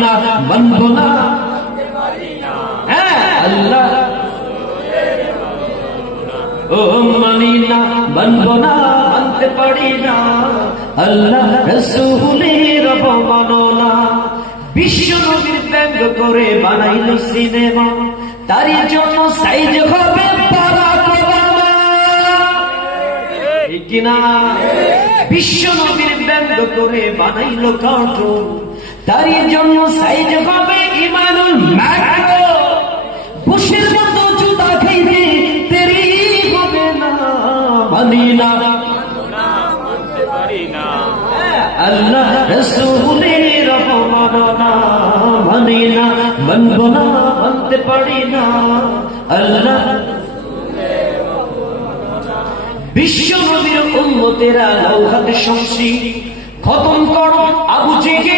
না মানব না আল্লাহ ও মানি না মানব না মানতে পারি না আল্লাহ রাসূলের অবমাননা বিশ্ব নবীর ব্যঙ্গ করে বানাইল সিনেমা তারই জন্য সাইজ হবে বারাক ওবামা ঠিক কিনা বিশ্ব নবীর ব্যঙ্গ করে বানাইল কার্টুন তারই জন্য সাইজ হবে ইমানুল ম্যাক্রো বুশের মতো জুতা খাইতে দেরি হবে না মানি না মানতে পারি না আল্লাহ রাসূলের অবমাননা মানি না মানব না মানতে পারি না আল্লাহ বিশ্ব নবীর উম্মতেরা লৌহাতে শমশি খতম করো আবু জেহেল